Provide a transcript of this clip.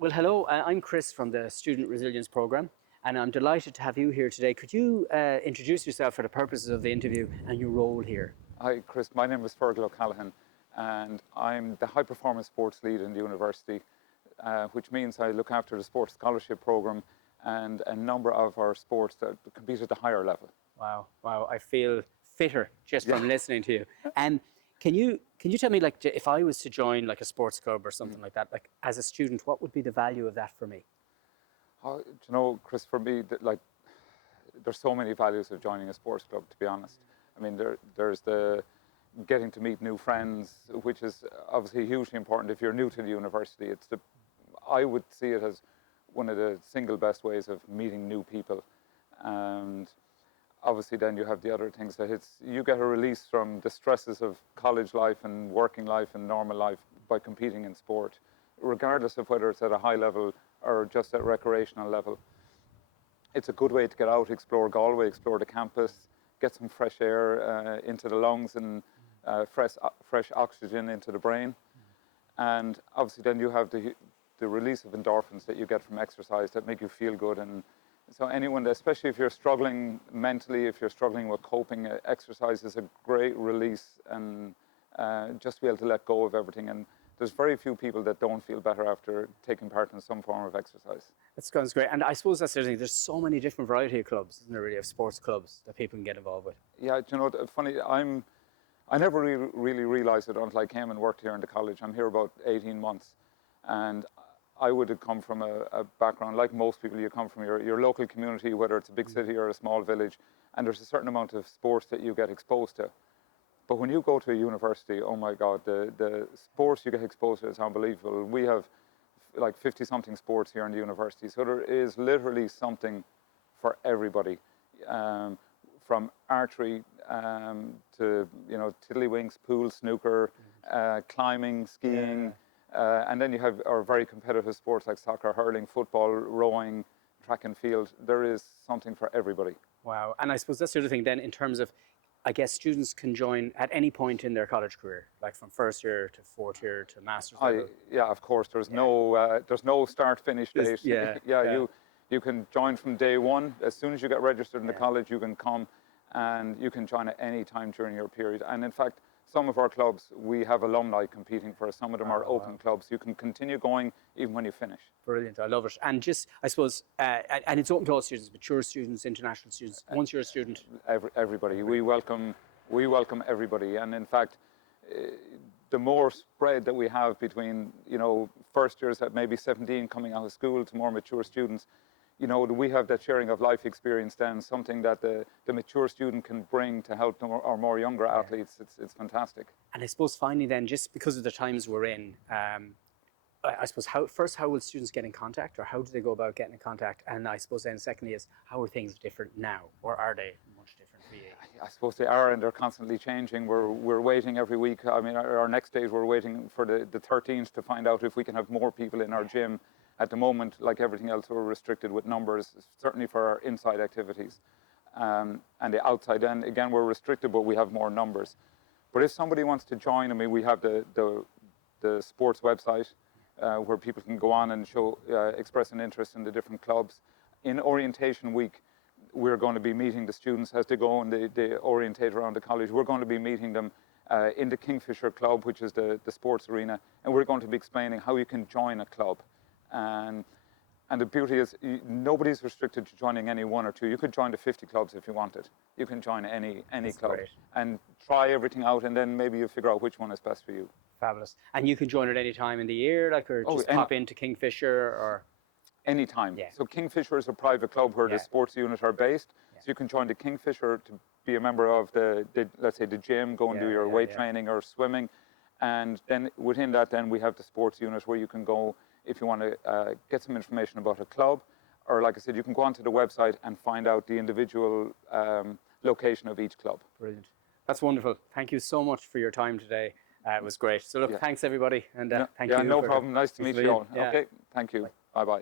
Well, hello, I'm Chris from the Student Resilience Programme, and I'm delighted to have you here today. Could you introduce yourself for the purposes of the interview and your role here? Hi, Chris. My name is Feargal O'Callaghan, and I'm the High Performance Sports Lead in the university, which means I look after the Sports Scholarship Programme and a number of our sports that compete at the higher level. Wow, I feel fitter just from listening to you. And can you tell me, like, if I was to join like a sports club or something like that, like as a student, what would be the value of that for me? Do you know, Chris, for me, there's so many values of joining a sports club, to be honest. I mean, there's the getting to meet new friends, which is obviously hugely important if you're new to the university. I would see it as one of the single best ways of meeting new people. And obviously then you have the other things that you get a release from the stresses of college life and working life and normal life by competing in sport, regardless of whether it's at a high level or just at recreational level. It's a good way to get out, explore Galway, explore the campus, get some fresh air into the lungs and fresh oxygen into the brain. And obviously then you have the release of endorphins that you get from exercise that make you feel good. And so anyone, especially if you're struggling mentally, if you're struggling with coping, exercise is a great release and just to be able to let go of everything. And there's very few people that don't feel better after taking part in some form of exercise. That sounds great. And I suppose that's the thing. There's so many different variety of clubs, isn't there, really, of sports clubs that people can get involved with? Yeah, you know, funny, I never really realised it until I came and worked here in the college. I'm here about 18 months. And I would have come from a background, like most people, you come from your local community, whether it's a big city or a small village, and there's a certain amount of sports that you get exposed to. But when you go to a university, oh my God, the sports you get exposed to is unbelievable. We have like 50-something sports here in the university, so there is literally something for everybody, from archery to, you know, tiddlywinks, pool, snooker, climbing, skiing. Yeah. And then you have our very competitive sports like soccer, hurling, football, rowing, track and field. There is something for everybody. Wow. And I suppose that's the other thing then, in terms of, I guess students can join at any point in their college career, like from first year to fourth year to master's level. Yeah, of course. There's no start-finish date. You can join from day one. As soon as you get registered in the college, you can come and you can join at any time during your period. And in fact, some of our clubs, we have alumni competing for us. Some of them are open clubs. You can continue going even when you finish. Brilliant, I love it. And just, I suppose, and it's open to all students, mature students, international students. Once you're a student, everybody. We welcome everybody. And in fact, the more spread that we have between, you know, first years at maybe 17 coming out of school to more mature students, you know, we have that sharing of life experience then, something that the mature student can bring to help our more younger athletes. It's fantastic. And I suppose finally then, just because of the times we're in, I suppose how will students get in contact, or how do they go about getting in contact? And I suppose then secondly is, how are things different now, or are they much different for you? I suppose they are, and they're constantly changing. We're waiting every week. I mean, our next stage, we're waiting for the 13th to find out if we can have more people in our gym. At the moment, like everything else, we're restricted with numbers, certainly for our inside activities. And the outside end, again, we're restricted, but we have more numbers. But if somebody wants to join, I mean, we have the sports website where people can go on and express an interest in the different clubs. In orientation week, we're going to be meeting the students as they go and they orientate around the college. We're going to be meeting them in the Kingfisher Club, which is the sports arena, and we're going to be explaining how you can join a club. And the beauty is nobody's restricted to joining any one or two. You could join the 50 clubs if you wanted. You can join any club and try everything out, and then maybe you figure out which one is best for you. Fabulous. And you can join at any time in the year, like, or just pop into Kingfisher, or anytime. Yeah. So Kingfisher is a private club where the sports unit are based. So you can join the Kingfisher to be a member of let's say the gym, go and do your weight training or swimming, and then within that, then we have the sports unit where you can go if you want to get some information about a club, or like I said, you can go onto the website and find out the individual location of each club. Brilliant. That's wonderful. Thank you so much for your time today. It was great. So look, thanks everybody, and thank you. Yeah, no problem. Nice to meet you all. Yeah. Okay, thank you. Bye-bye.